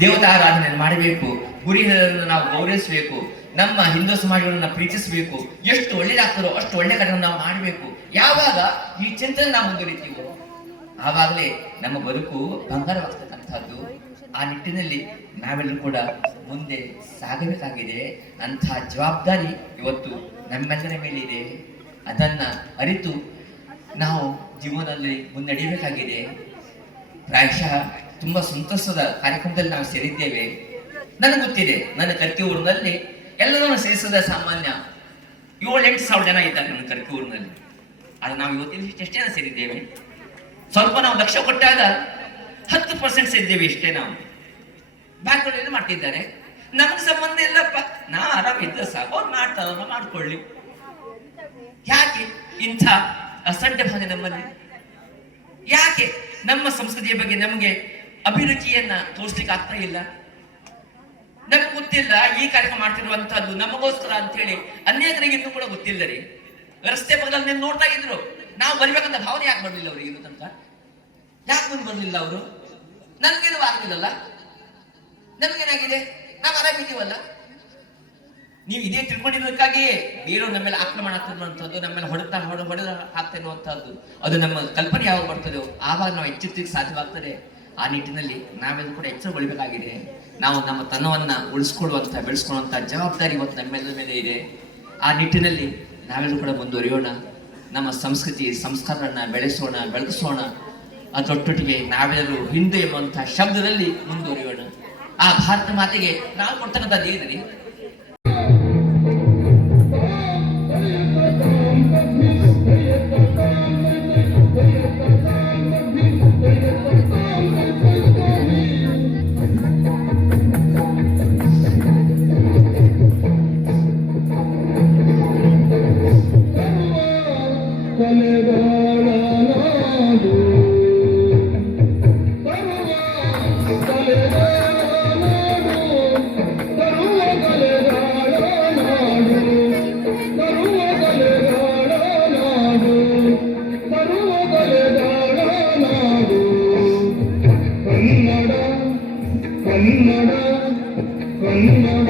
ದೇವತಾರಾಧನೆ ಮಾಡಬೇಕು, ಗುರಿಗಳನ್ನು ನಾವು ಗೌರವಿಸಬೇಕು, ನಮ್ಮ ಹಿಂದೂ ಸಮಾಜಗಳನ್ನು ಪ್ರೀತಿಸಬೇಕು, ಎಷ್ಟು ಒಳ್ಳೇದಾಗ್ತಾರೋ ಅಷ್ಟು ಒಳ್ಳೆ ಕಾರ್ಯವನ್ನು ನಾವು ಮಾಡಬೇಕು. ಯಾವಾಗ ಈ ಚಿಂತನೆ ನಾವು ಮುಂದುವರಿತೀವೋ ಆವಾಗಲೇ ನಮ್ಮ ಬದುಕು ಬಂಗಾರವಾಗ್ತಕ್ಕಂಥದ್ದು. ಆ ನಿಟ್ಟಿನಲ್ಲಿ ನಾವೆಲ್ಲರೂ ಕೂಡ ಮುಂದೆ ಸಾಗಬೇಕಾಗಿದೆ. ಅಂತಹ ಜವಾಬ್ದಾರಿ ಇವತ್ತು ನಮ್ಮೆಲ್ಲರ ಮೇಲಿದೆ. ಅದನ್ನು ಅರಿತು ನಾವು ಜೀವನದಲ್ಲಿ ಮುನ್ನಡೆಯಬೇಕಾಗಿದೆ. ಪ್ರಾಯಶಃ ತುಂಬಾ ಸಂತಸದ ಕಾರ್ಯಕ್ರಮದಲ್ಲಿ ನಾವು ಸೇರಿದ್ದೇವೆ. ನನಗೆ ಗೊತ್ತಿದೆ, ನನ್ನ ಕರ್ಕಿ ಊರಿನಲ್ಲಿ ಎಲ್ಲರನ್ನು ಸೇರಿಸದ ಸಾಮಾನ್ಯ ಏಳು ಎಂಟು ಸಾವಿರ ಜನ ಇದ್ದಾರೆ ನನ್ನ ಕರ್ಕಿ ಊರಿನಲ್ಲಿ. ಆದ್ರೆ ನಾವು ಇವತ್ತಿನ ಎಷ್ಟೇ ಜನ ಸೇರಿದ್ದೇವೆ. ಸ್ವಲ್ಪ ನಾವು ಲಕ್ಷ ಕೊಟ್ಟಾಗ ಹತ್ತು ಪರ್ಸೆಂಟ್ ಸೇರಿದ್ದೇವೆ ಇಷ್ಟೇ ನಾವು. ಬ್ಯಾಂಕ್ಗಳಲ್ಲಿ ಮಾಡ್ತಿದ್ದಾರೆ. ನಮ್ಗೆ ಸಂಬಂಧ ಇಲ್ಲಪ್ಪ. ನಾ ಆರಾಮ ಇದ್ದ ಸಾಕು ಅವ್ರು ಮಾಡ್ತಾರ ಮಾಡ್ಕೊಳ್ಳಿ. ಯಾಕೆ ಇಂಥ ಅಸಡ್ಡ ಭಾಗ ನಮ್ಮಲ್ಲಿ? ಯಾಕೆ? ನಮ್ಮ ಸಂಸ್ಕೃತಿಯ ಬಗ್ಗೆ ನಮಗೆ ಅಭಿರುಚಿಯನ್ನ ತೋರಿಸ್ಲಿಕ್ಕೆ ಆಗ್ತಾ ಇಲ್ಲ. ನಮಗೆ ಗೊತ್ತಿಲ್ಲ ಈ ಕಾರ್ಯಕ್ರಮ ಮಾಡ್ತಿರುವಂತಹದ್ದು ನಮಗೋಸ್ಕರ ಅಂತ ಹೇಳಿ ಅನೇಕರಿಗೆ ಇನ್ನೂ ಕೂಡ ಗೊತ್ತಿಲ್ಲ ರೀ. ರಸ್ತೆ ಪಕ್ಕದಲ್ಲಿ ನೋಡ್ತಾ ಇದ್ರು. ನಾವು ಬರಬೇಕಂತ ಭಾವನೆ ಯಾಕೆ ಬರ್ಲಿಲ್ಲ ಅವ್ರಿಗೆ ಇನ್ನು ತನಕ? ಯಾಕೆ ಮುಂದೆ ಬರ್ಲಿಲ್ಲ ಅವರು? ನನ್ಗೇನು ಆಗ್ಲಿಲ್ಲಲ್ಲ? ನಮಗೇನಾಗಿದೆ ನಾವು ಆರಾಮಿದ್ದೀವಲ್ಲ ನೀವು ಇದೇ ತಿಳ್ಕೊಂಡಿರೋದಕ್ಕಾಗಿ ಬೇರೆಯವ್ರು ನಮ್ಮ ಮೇಲೆ ಆಕ್ರಮಣ ಆಗ್ತಿರುವಂಥದ್ದು ನಮ್ಮ ಮೇಲೆ ಹೊಡೆತ ಹೊಡೆ ಹೊಡೆದ ಹಾಕ್ತಿರುವಂತಹದ್ದು ಅದು ನಮ್ಮ ಕಲ್ಪನೆ ಯಾವಾಗ ಬರ್ತದೋ ಆವಾಗ ನಾವು ಎಚ್ಚೆತ್ತಲಿಕ್ಕೆ ಸಾಧ್ಯವಾಗ್ತದೆ. ಆ ನಿಟ್ಟಿನಲ್ಲಿ ನಾವೆಲ್ಲರೂ ಕೂಡ ಎಚ್ಚರಗೊಳ್ಬೇಕಾಗಿದೆ ನಾವು ನಮ್ಮ ತನವನ್ನ ಉಳಿಸ್ಕೊಳ್ಳುವಂತ, ಬೆಳೆಸ್ಕೊಳ್ಳುವಂತ ಜವಾಬ್ದಾರಿ ಇವತ್ತು ನಮ್ಮೆಲ್ಲರ ಮೇಲೆ ಇದೆ. ಆ ನಿಟ್ಟಿನಲ್ಲಿ ನಾವೆಲ್ಲರೂ ಕೂಡ ಮುಂದುವರಿಯೋಣ. ನಮ್ಮ ಸಂಸ್ಕೃತಿ ಸಂಸ್ಕಾರಗಳನ್ನ ಬೆಳೆಸೋಣ, ಬೆಳಗಿಸೋಣ. ಅದೊಟ್ಟೊಟ್ಟಿಗೆ ನಾವೆಲ್ಲರೂ ಹಿಂದೆ ಎಂಬಂತಹ ಶಬ್ದದಲ್ಲಿ ಮುಂದುವರಿಯೋಣ. ಆ ಭಾರತ ಮಾತೆಗೆ ನಾವು ಕೊಡ್ತಕ್ಕಂಥದ್ದು ಏನ್ರಿ ಕನ್ನಡ ಕನ್ನಡ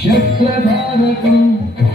शक्र भारतम्